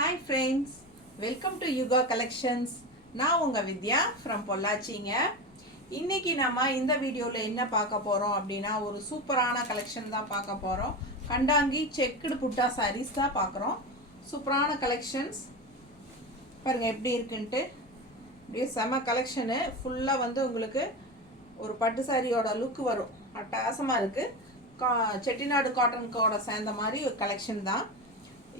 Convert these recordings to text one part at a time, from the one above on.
Hi friends, welcome to Yuga Collections. நான் உங்க வித்யா from பொள்ளாச்சிங்க. இன்னைக்கு நம்ம இந்த வீடியோல என்ன பார்க்க போறோம் அப்படினா ஒரு சூப்பரான கலெக்ஷன் தான் பார்க்க போறோம். கண்டாங்கி செக்குடு புட்டா sarees தான் பார்க்கறோம். சூப்பரான கலெக்ஷன்ஸ். பாருங்க எப்படி இருக்குன்னு. அப்படியே செம கலெக்ஷன் ஃபுல்லா வந்து உங்களுக்கு ஒரு பட்டு சாரியோட லுக் வரும். அட்டகாசமா இருக்கு. செட்டிநாடு காட்டன் கோட சேர்ந்த மாதிரி ஒரு கலெக்ஷன் தான்.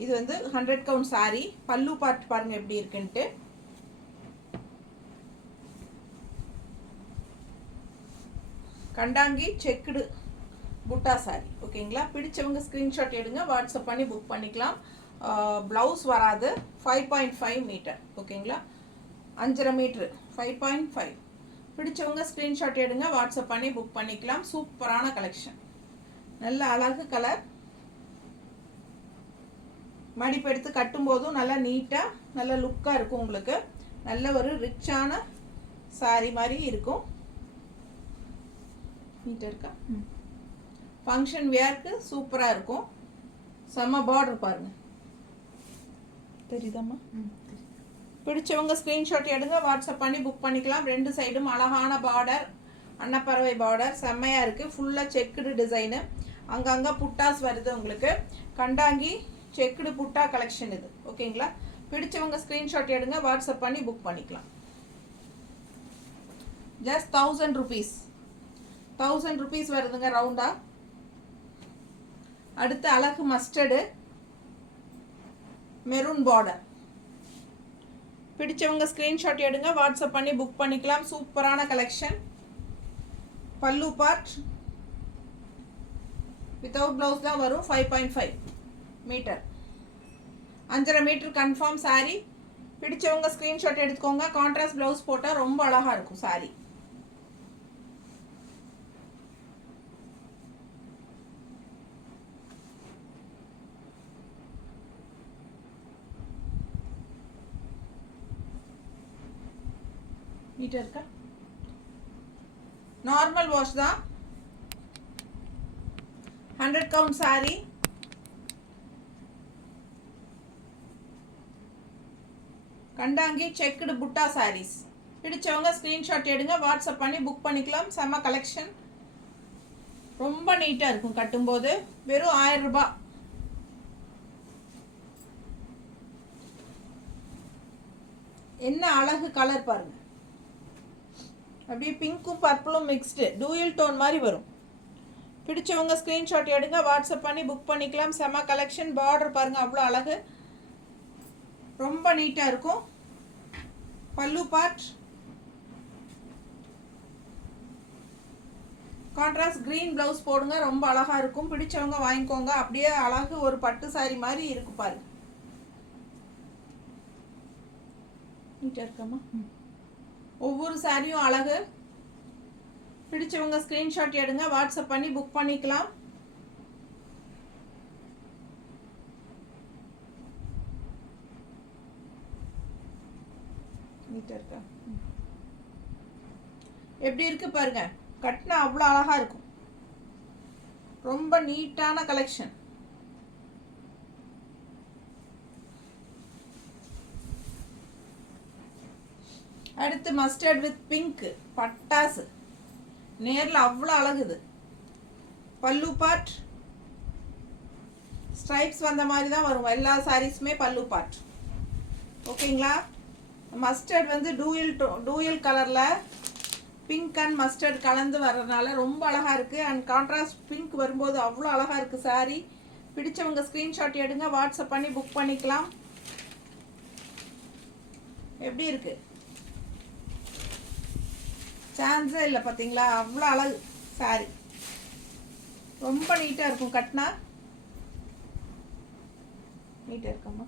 இது வந்து 100 கவுண்ட் சாரி. பல்லு பார்ட் பாருங்க எப்படி இருக்குன்னு. கண்டாங்கி செக்குடு புட்டா சாரி. ஓகேங்களா? பிடிச்சவங்க ஸ்கிரீன்ஷாட் எடுங்க, வாட்ஸ்அப் பண்ணி புக் பண்ணிக்கலாம். ப்ளவுஸ் வராது. 5.5 மீட்டர். ஓகேங்களா? 5.5 மீட்டர் 5.5. பிடிச்சவங்க ஸ்கிரீன்ஷாட் எடுங்க, வாட்ஸ்அப் பண்ணி புக் பண்ணிக்கலாம். சூப்பரான கலெக்ஷன். நல்ல அழகு கலர். மடிப்பு எடுத்து கட்டும்போதும் நல்லா நீட்டாக நல்ல லுக்காக இருக்கும். உங்களுக்கு நல்ல ஒரு ரிச்சான சாரி மாதிரி இருக்கும். நீட்டாக இருக்கா? ஃபங்க்ஷன் வேர்க்கு சூப்பராக இருக்கும். செம்ம பார்டர் பாருங்க, தெரியுதாம்மா? பிடிச்சவங்க ஸ்க்ரீன்ஷாட் எடுங்க, வாட்ஸ்அப் பண்ணி புக் பண்ணிக்கலாம். ரெண்டு சைடும் அழகான பார்டர், அன்னப்பறவை பார்டர் செம்மையாக இருக்குது. ஃபுல்லாக செக்குடு டிசைனு, அங்கங்கே புட்டாஸ் வருது உங்களுக்கு. கண்டாங்கி செக்குடு புட்டா கலெக்ஷன் இது. ஓகேங்களா? பிடிச்சவங்க ஸ்க்ரீன்ஷாட் எடுங்க, வாட்ஸ்அப் பண்ணி புக் பண்ணிக்கலாம். Just 1000 rupees. 1000 rupees வருதுங்க ரவுண்டா. அடுத்து அழகு மஸ்டர்டு மெரூன் பார்டர். பிடிச்சவங்க ஸ்க்ரீன்ஷாட் எடுங்க, வாட்ஸ்அப் பண்ணி புக் பண்ணிக்கலாம். சூப்பரான கலெக்ஷன். பல்லு பார்ட் வித்தவுட் ப்ளவுஸ் தான் வரும். 5.5 மீட்டர். 5.5 metre confirm sari. பிடிச்சவங்க ஸ்க்ரீன்ஷாட் எடுத்துக்கோங்க. கான்ட்ராஸ்ட் ப்ளவுஸ் போட்டால் ரொம்ப அழகாக இருக்கும் சாரி. நீட்டாக இருக்கா? நார்மல் வாஷ் தான். 100 கவுண்ட் சாரி. கண்டாங்கி செக்குடு புட்டா சாரீஸ். பிடிச்சவங்க ஸ்க்ரீன்ஷாட் எடுங்க, வாட்ஸ்அப் பண்ணி புக் பண்ணிக்கலாம். செம்ம கலெக்ஷன். ரொம்ப நீட்டாக இருக்கும் கட்டும்போது. வெறும் 1000 ரூபாய். என்ன அழகு கலர் பாருங்க. அப்படியே பிங்க்கும் பர்பிளும் மிக்ஸ்டு டூயல் டோன் மாதிரி வரும். பிடிச்சவங்க ஸ்க்ரீன்ஷாட் எடுங்க, வாட்ஸ்அப் பண்ணி புக் பண்ணிக்கலாம். செம்ம கலெக்ஷன். பார்டர் பாருங்க அவ்வளோ அழகு, ரொம்ப நீட்டாக இருக்கும். பல்லு பார்ட் கான்ட்ராஸ்ட் கிரீன் ப்ளவுஸ் போடுங்க, ரொம்ப அழகாக இருக்கும். பிடிச்சவங்க வாங்கிக்கோங்க. அப்படியே அழகு ஒரு பட்டு சாரி மாதிரி இருக்கு பாருங்க. நீட்டாக இருக்காமா? ஒவ்வொரு சாரியும் அழகு. பிடிச்சவங்க ஸ்க்ரீன்ஷாட் எடுங்க, வாட்ஸ்அப் பண்ணி புக் பண்ணிக்கலாம். நீட்டாக இருக்கா? எப்படி இருக்கு பாருங்க. கட்டினா அவ்வளோ அழகா இருக்கும். ரொம்ப நீட்டான கலெக்ஷன். அடுத்து மஸ்டர்ட் வித் பிங்க் பட்டாசு. நேரில் அவ்வளோ அழகுது. பல்லு பார்ட் ஸ்ட்ரைப்ஸ் வந்த மாதிரி தான் வரும் எல்லா சாரீஸுமே. பல்லு பார்ட் ஓகேங்களா? மஸ்டர்ட் வந்து டூயல் கலரில் பிங்க் அண்ட் மஸ்டர்ட் கலந்து வர்றதுனால ரொம்ப அழகாக இருக்குது. அண்ட் கான்ட்ராஸ்ட் பிங்க் வரும்போது அவ்வளோ அழகாக இருக்குது சாரீ. பிடிச்சவங்க ஸ்க்ரீன்ஷாட் எடுங்க, வாட்ஸ்அப் பண்ணி புக் பண்ணிக்கலாம். எப்படி இருக்கு? சான்ஸே இல்லை பார்த்தீங்களா? அவ்வளோ அழகு சாரி. ரொம்ப நீட்டாக இருக்கும் கட்டினா. நீட்டாக இருக்கம்மா?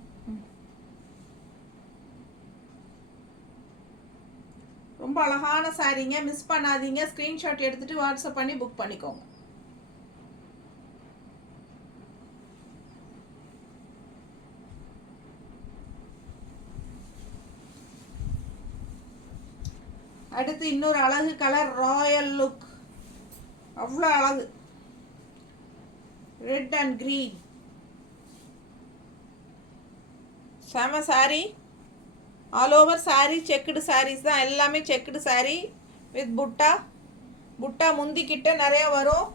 ரொம்ப அழகான சாரீங்க. மிஸ் பண்ணாதீங்க. ஸ்க்ரீன்ஷாட் எடுத்துட்டு வாட்ஸ்அப் பண்ணி புக் பண்ணிக்கோங்க. அடுத்து இன்னொரு அழகு கலர், ராயல் லுக். அவ்வளோ அழகு. Red and green. செம saree, all over saree checked sarees தான், எல்லாமே செக்குடு saree வித் புட்டா. புட்டா முந்திக்கிட்ட நிறைய வரும்,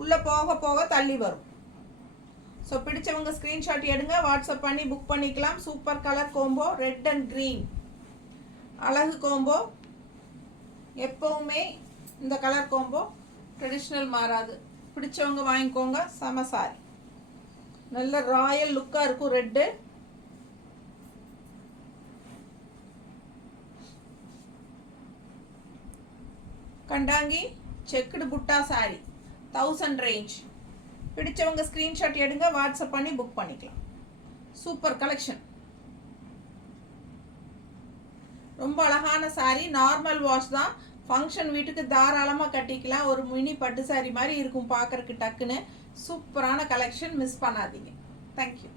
உள்ளே போக போக தள்ளி வரும். ஸோ பிடிச்சவங்க ஸ்க்ரீன்ஷாட் எடுங்க, வாட்ஸ்அப் பண்ணி புக் பண்ணிக்கலாம். Super colour combo, red and green அழகு கோம்போ. எப்போவுமே இந்த கலர் கோம்போ ட்ரெடிஷ்னல் மாறாது. பிடிச்சவங்க வாங்கிக்கோங்க. செம சாரி, நல்ல ராயல் லுக்காக இருக்கும். ரெட்டு கண்டாங்கி செக்குடு புட்டா சாரி 1000 ரேஞ்ச். பிடிச்சவங்க ஸ்க்ரீன்ஷாட் எடுங்க, வாட்ஸ்அப் பண்ணி புக் பண்ணிக்கலாம். சூப்பர் கலெக்ஷன், ரொம்ப அழகான சாரி. நார்மல் வாஷ் தான், ஃபங்க்ஷன் வீட்டுக்கு தாராளமாக கட்டிக்கலாம். ஒரு மினி பட்டு சாரி மாதிரி இருக்கும் பார்க்குறக்கு டக்குன்னு. சூப்பரான கலெக்ஷன், மிஸ் பண்ணாதீங்க. தேங்க்யூ.